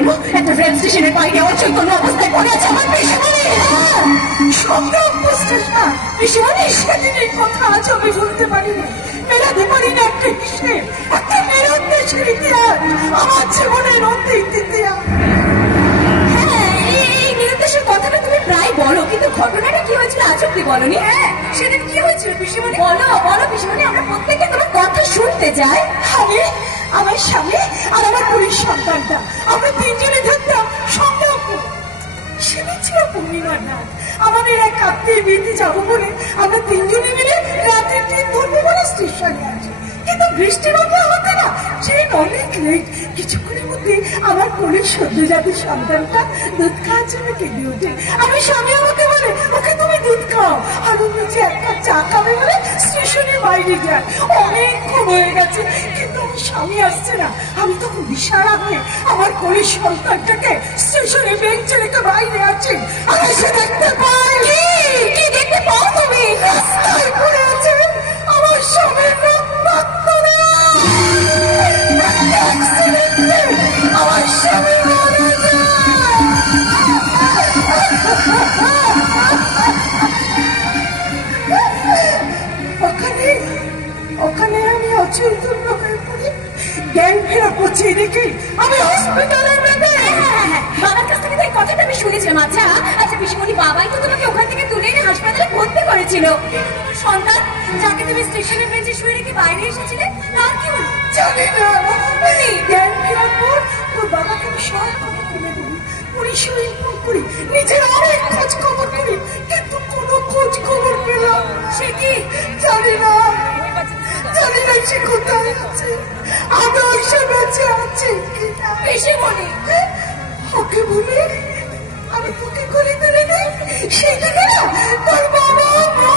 দিল একটা রেল স্টেশনের বাইরে অচৈতন্য অবস্থায় পড়ে আছে আমার পিসিমণি। পিসিমণি সেদিনের কথা আজ আমি ভুলতে পারিনি, মেলাতে পারি না একটা হিসেব, একটা নিরুদ্দেশের ইতিহাস, আমার জীবনের অতীত ইতিহাস। হ্যাঁ, এই নিরুদ্দেশের কথাটা তুমি প্রায় বলো, কিন্তু ঘটনাটা কি হয়েছিল আজ অব্দি বলনি। হ্যাঁ, সেদিন কি হয়েছিল পিসিমণি? বলো বলো পিসিমণি, আমরা প্রত্যেকে তোমার কথা শুনতে চাই। আমি, আমার স্বামী আর আমার পুরীর সন্তানটা, আমরা তিনজনে থাকতাম সংগ্রামপুর। সেদিন ছিল পূর্ণিমার রাত, আমাদের এক আত্মীয় বিয়েতে যাবো বলে আমরা তিনজনে মিলে রাতের ট্রেন ধরবো বলে স্টেশনে আছি, কিন্তু বৃষ্টির মধ্যে হতে না ট্রেন অনেক লেট। কিছুক্ষণের মধ্যে আমার কোলের সদ্যজাত সন্তানটা দুধ খাওয়ার জন্য কেঁদে ওঠে। আমি স্বামী আমাকে বলে ওকে তুমি দুধ খাও, আর ও নিচে এক কাপ চা খাবে বলে স্টেশনের বাইরে যায়। অনেকক্ষণ হয়ে গেছে কিন্তু আমার স্বামী আসছে না। আমি তখন দিশারা হয়ে আমার কোলের সন্তানটাকে স্টেশনে বেঞ্চে রেখে বাইরে আছি। আমি সে দেখতে পাই। কি দেখতে পাও তুমি? রাস্তায় পড়ে আছে আমার স্বামীর রক্তাক্ত দেহ। আমার স্বামী মারা যায়। ওখানে আমি অচৈতন্য হয়ে পড়ি, জ্ঞান ফেরা পচিয়ে রেখে আমি হসপিটালে বেঁধে। বাবার কাছ থেকে তাই কথাটা আমি শুনেছিলাম। আচ্ছা আচ্ছা পিসিমণি, বাবাই তো তোমাকে ওখান থেকে তুলে এনে হাসপাতালে ভর্তি করেছিল। সন্তান যাকে তুমি স্টেশনের বেঞ্চে শুয়ে রেখে বাইরে এসেছিলে তার কি হলো? জানি না। জ্ঞান ফেরার পর তোর বাবাকে আমি সব খবর তুলে দিই, পুলিশে ইনফর্ম করি, নিজের অনেক খোঁজ খবর করি, কিন্তু কোনো খোঁজ খবর পেলাম। সে কি জানি না, জানি না সে কোথায় আছে, আদৌ সে বেঁচে আছে কিনা। পিসিমণি, ওকে বলে আমি তোকে করে তুলে দিই, সেখানে না তোর বাবা মা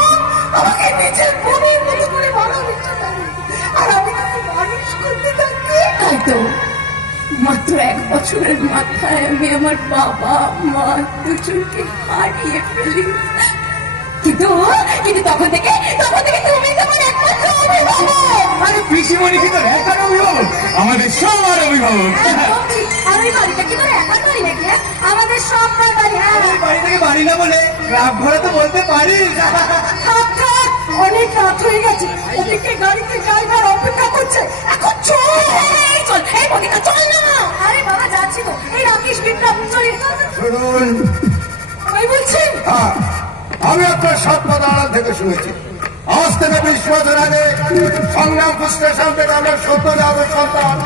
আমাকে নিজের বোনের মতো করে ভালোবেসে ফেলে, আর আমি তাকে মানুষ করতে থাকি। তাই তো মাত্র 1 বছরের মাথায় আমি আমার বাবা মা দুজনকে হারিয়ে ফেলি, কিন্তু তখন থেকে তুমি তোমার একমাত্র অভিভাবক। আরে পিসিমণি কি তোর একার অভিভাবক? আমাদের সবার অভিভাবক। আর ওই বাড়িটা কি তোর একার বাড়ি নাকি? আমাদের সবার বাড়ি। এই বাড়ি থেকে বাড়ি না বলে রাত ভরে তো বলতে পারিস। অনেক রাত হয়ে গেছে, ওদিকে গাড়িতে ড্রাইভার অপেক্ষা করছে, এখন চল। এই মদিকা চল না। আরে বাবা যাচ্ছি তো, এই রাকেশ বিক্রম চলে। শুনুন, আমি বলছি আমি আপনার সব কথা আড়াল থেকে শুনেছি। আজ থেকে 20 বছর আগে সংগ্রামপুর স্টেশন থেকে আমার সদ্যজাত সন্তান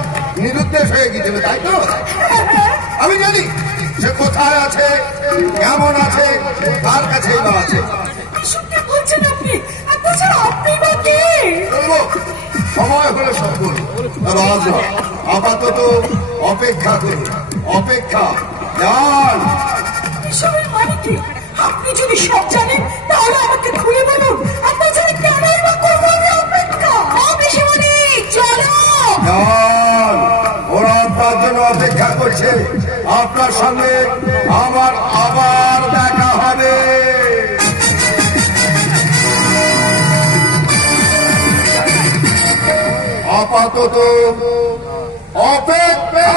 নিরুদ্দেশ হয়ে গিয়েছিল, তাই তো? আমি জানি সে কোথায় আছে, কেমন আছে, কার কাছেই বা আছে। বলছেন আপনি? আপনি বা কে? সময় হলে সব বলুন, আপাতত অপেক্ষা করুন, অপেক্ষা। যান। এসবের মানে কি? আপনি যদি সব জানেন তাহলে আমাকে খুলে বলুন, আপনি জানেন কেনই বা করবো আমি অপেক্ষা? পিসিমণি চলো। যান, ওরা আপনার জন্য অপেক্ষা করছে, আপনার সঙ্গে আমার আবার দেখা হবে। আপাতত অপেক্ষা।